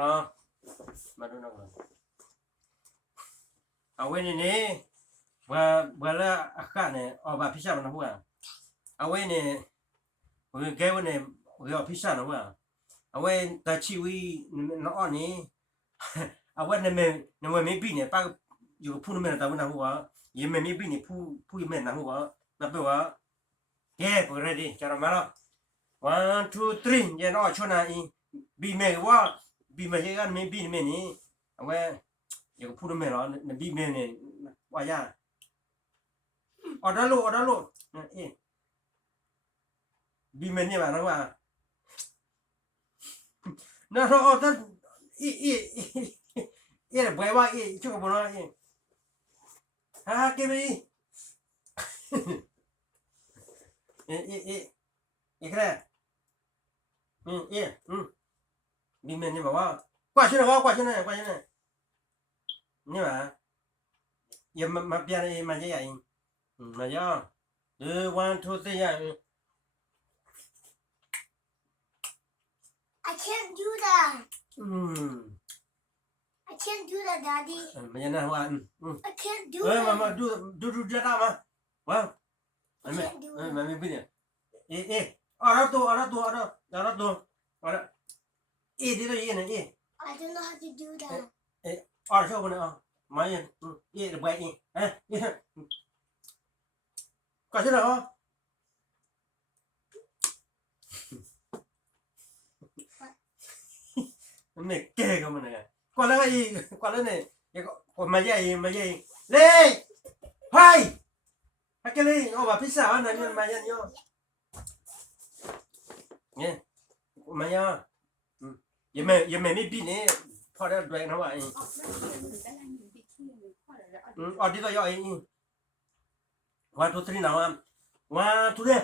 နော်မတို့နော်အဝင်းနေဘာလာအခါနဲ့အော်ဘာဖိရှာမနော်ဟုတ်အဝင်းနေဝင်ကဲဝင်နေရောဖိရှာနော်ဟုတ်အဝင်းတချီဝီနော်နေအဝင်းနေမမေပြီးနေပါอยู่พูดไม่ได้แต่ว่านะหัวยังไม่มีปีนี่ผู้ยังไม่นะหัวนับไปว่าแย่พอได้ดิจะทำมาแล้ว one two three ยันอ้อชนะอีบีเมว่าบีเมยังกันไม่บีเมนี่เอาไว้ยังพูดไม่หรอเนี่ยบีเมเนี่ยว่ายากอดลูเอ๊ะบีเมนี่มาแล้วว่านะเราเอาท่านเอ๊ะไปว่าเอ๊ะช่วยกันบ่เอ๊ะque me kira bime ni bawa kwa sini ni ba ya ma pia ni ma ya yin ma ya 1 2 3 ya I can't do that. I can't do that, Daddy. Mana wa I can't do that. mama do jada ma wa I can't do it. mama bi ni ara to di lo yin ni I don't know how to do that. ara so ne ma yin de bai yin kwa sini ha me ke ka ma ne qua lên này còn mà dậy lên hai cái này nó bảo pizza anh này mà nhận vô nhé mà nhá giờ mày mới biết nèพอได้แรงเท่าไหร่อ๋อดีต่อย่อยวันทุกทีnào emวันทุกที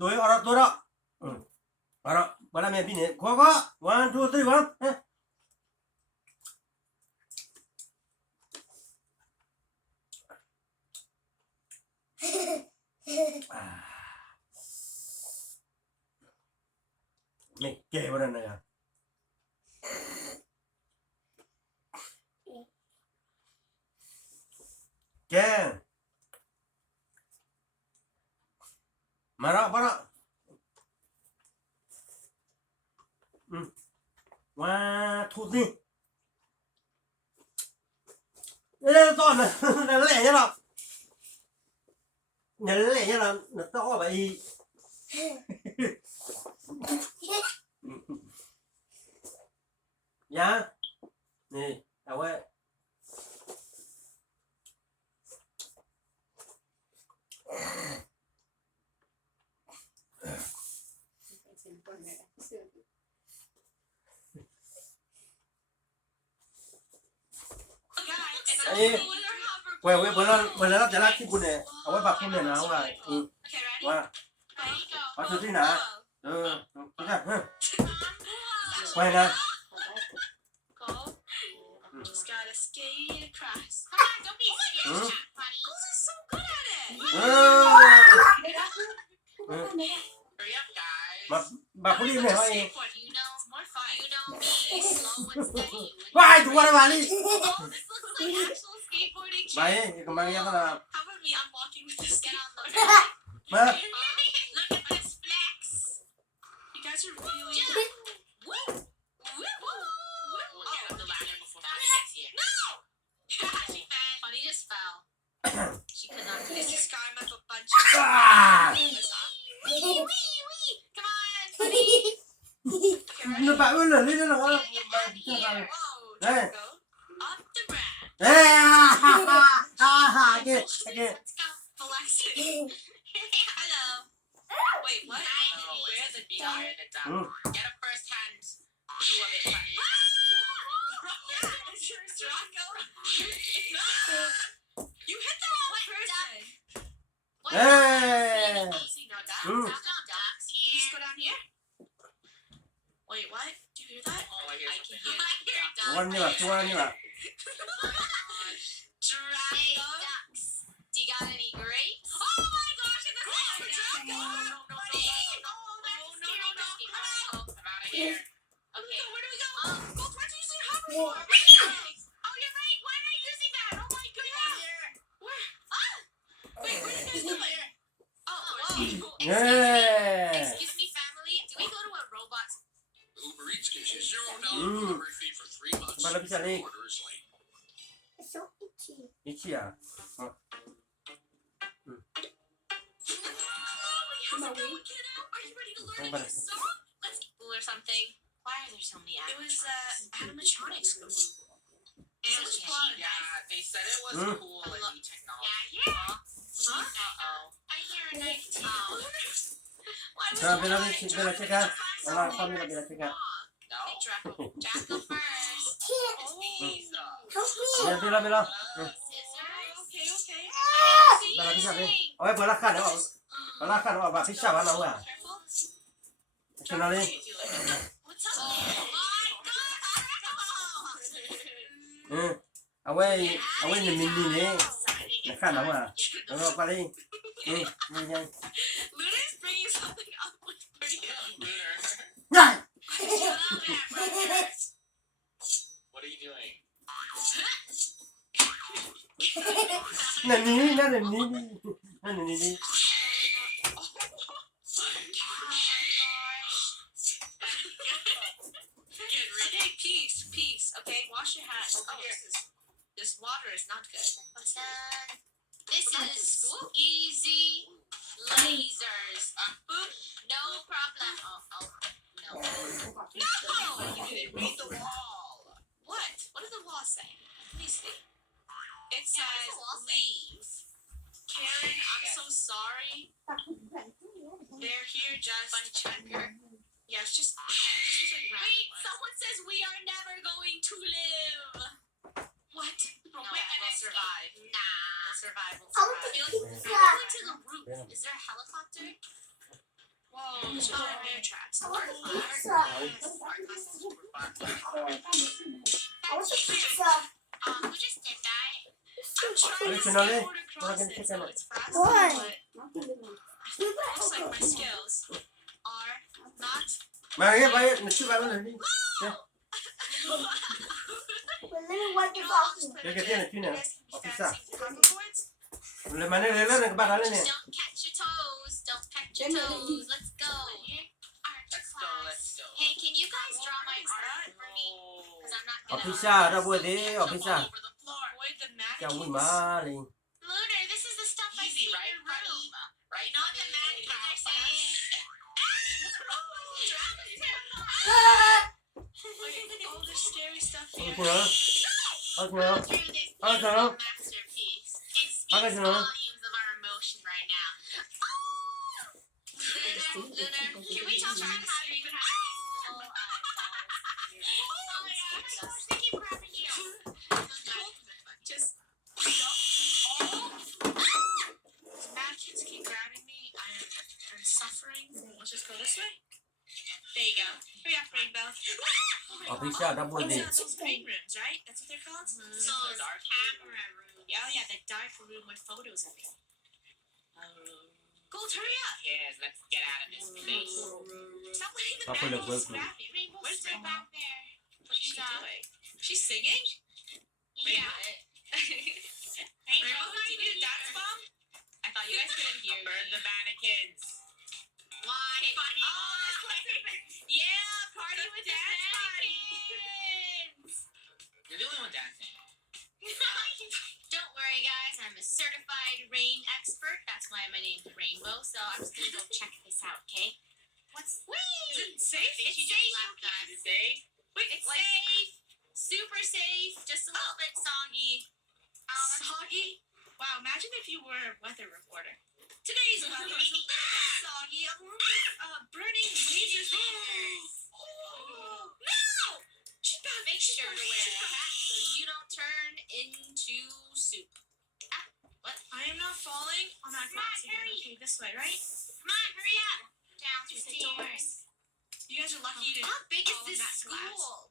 Tôi ở đó. Ở đó, bà làm mẹ pin này. Có. 1 2 3 1. Mẹ kệ vào đây này à. Kệ. Marah. 1 2 3 lên to này nó lẻ nhá nào nó lẻ nhá nào nó to vậy nhá nè đâu ấy quẹo bữa nayจะรักที่คุณเนี่ยเอาไว้ปักคุณเนี่ยนะว่าเอาชุดที่ไหนที่ไหนไปนะ Just gotta skate across. Come on, don't be scared, buddy. You're so good at it. Hurry up, guys. บักคุณนี่ไม่ให้ Skateboard, you know, it's more fun. You know me, slow and steady. ว้ายตัวอะไรมานี่ Oh, this looks like actual skateboarding. ไปกำลังยังนะ How about me? I'm walking with this get on the มา Look at this flex. You guys are really. Woo! We'll get up the ladder before Bunny gets here. No! She fell. Bunny just fell. She could not. This is karma for bunch of. Wee! Come on, Bunny. Okay, ready? nó bạn ơi là lên nó Here. Whoa, Hey. go up the ramp. okay Let's go. Relaxing. Hello. Wait, what? Where's the big iron and down? Get a first hand view of it, buddy. Yeah, sure, Rocco. You hit the wrong person. What? Hey. Easy, no ducks. Mm. Down, ducks. Here. Just go down here. Wait, what? Do you hear that? Oh, I can hear. วันนี้แบบตัวนี่แบบ Draco ducks. Do you got any grapes? Oh my gosh, it's a Draco! No. I'm out of here. Okay. Where do we go? Why are you using hoverboard? Oh, you're right. Why are you using that? Oh my goodness. Where? Wait, where did you guys go? Oh, เย้ Excuse me, family. Do we go to a robot? Uber Eats gives you $0 delivery fee for 3 months. Bala bisa If ni. your order is late. It's so itchy. 一起啊 Are you ready to learn a new song? Let's school or something. Why are there so many animatronics? It was animatronics school. Yeah, they said it was Mm. cool and new technology. Huh? Uh-oh. I hear a knife too. Why was Bella, Bella, Draco Bella, check out. so Bella, big? come here, Bella, check out. No? Hey, Draco. Jack, go first. Can't Please. help me. เบลเบลเบล Scissors. Okay. เบลพิชาเลยเอาไว้เบลข้าเดี๋ยวเบลข้าเดี๋ยวพิชาบ้านเราอ่ะ Careful. ชนะเลย What's up? Oh my god! เอาไว้ในมินินี่ในข้าเราอ่ะแล้วก็ไปเลยนี่ยัง Luna's bringing something up with for you. Lunar, ได้ what are you doing? นั่นนี่นั่นนี่นั่นนี่ Get ready. Okay, peace. Okay, wash your hands. Oh, this water is not good. What's that? This is easy lasers. Boop. No problem. Oh, no. No! You didn't read the wall. What? What does the wall say? Let me see. It Yeah, what does says the wall say? leave. Karen, I'm so sorry. They're here just by checker. Yeah, it's just like wait, someone says we are never going to live. What? No, we'll survive. Nah. We'll survive. I want the We'll pizza. go to the roof. Is there a helicopter? Whoa, there's a lot of bear traps. I want the Art pizza. I want the pizza. Who just did that? I'm Alex, trying to you know it? skateboard across Look at it the so camera. it's faster, Why? but looks like my skills are not. มาเฮ้ยไปมาชื่อบ้านเราเลย Well, let me wipe this off. Yo que tiene, tiene. You guys Pizza. can fancy hoverboards? เลยมาเนี่ยเลยเลยบ้านเราเลยเนี่ย Don't catch your toes. Don't catch your toes. Let's go. Art Let's class. go. Hey, can you guys draw my art for me? Because I'm not เอา good พิซ at ซ่าเราบวยดิเอาพิซซ่า Over the floor. Avoid the จะวิ่ง mannequins. มาเลย Lunar, this is the stuff I Easy, see in right, your room. Right, Not the honey? mannequins are saying. Oh, there's scary stuff เอา here. คุณเหรอเอาคุณเหรอ Through this Oh, beautiful no. masterpiece. It Okay, speaks no. volumes of our emotion right now. Lunar, can we talk about how you have full Oh my gosh, they keep grabbing you. Just These mannequins keep grabbing me. I'm suffering. Let's just go this way. There you go. Hurry up, Rainbow. เอาพิซซ่าเราบวยดิ Those green rooms, right? That's what they're called? So dark camera room. Oh yeah, the dark room with photos of you. Gold, hurry up. Yes, let's get out of this place. Stop letting the I'll put a mannequins web grab me. Rainbow's Where's still Rainbow? back there. What's she doing? She's singing? Yeah. Rainbow, did you do a dance bomb? I thought you guys couldn't hear Burn me. the mannequins. Why? Funny. Yeah, party with the mannequins. You're the only one dancing. Don't worry, guys. I'm a certified rain expert. That's why my name's Rainbow. So I'm just gonna go check this out, okay? What's Is it safe? It's safe, guys. Is it safe? Wait, it's safe. Super safe. Just a little bit soggy. Soggy? Wow, imagine if you were a weather reporter. Today's weather is a little bit soggy. Burning lasers. No! Make sure to wear a hat so you don't turn into soup. What? I am not falling. Oh, no, I'm falling. Okay, this way, right? Come on, hurry up. Down through the doors. You guys are lucky to. How big is all of this that glass. school?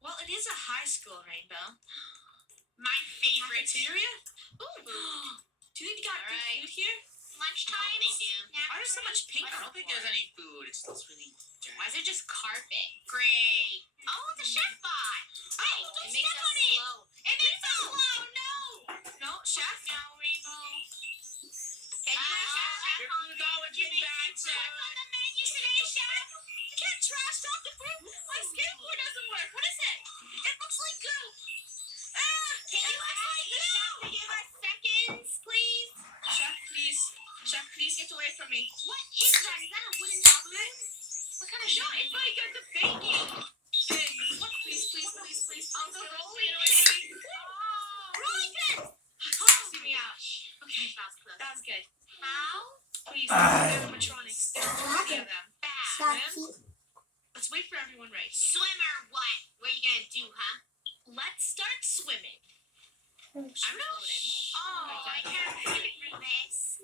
Well, it is a high school, Rainbow. My favorite. Cafeteria? Ooh. Do you think you got All good right. food here? Lunchtime. They do. Why is so much pink? I don't think there's any food. It smells really dirty. Why is it just carpet? Great. Oh, the chef bot. Hey, don't it makes step us on it. slow. It makes us slow. No. No, chef? No, Rainbow. Can you Your food's always been bad, What's Chef. on the menu today, chef? You can't trash talk the food. My skateboard doesn't work. What is it? It looks like goo. Can you ask the chef to give us seconds, please? Chef, please. Chef, please get away from me. What is that? Is that a wooden balloon? What kind of No, it's like the baking. Hey, what? Please. Oh, the rolling Get away from me. Rolling pins. See me out. Okay, That was close. that was good. How? Please, Ah. animatronics. There are too many of them. Bad. Ducky. Let's wait for everyone right. Swimmer, what? What are you gonna do, huh? Let's start swimming. I'm floating. Oh, I can't wait for this.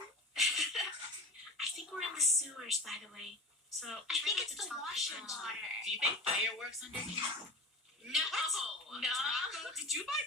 I think we're in the sewers, by the way. So I try think not it's to the talk washing too much. water. Do you think fireworks underneath? No. Rocco, did you buy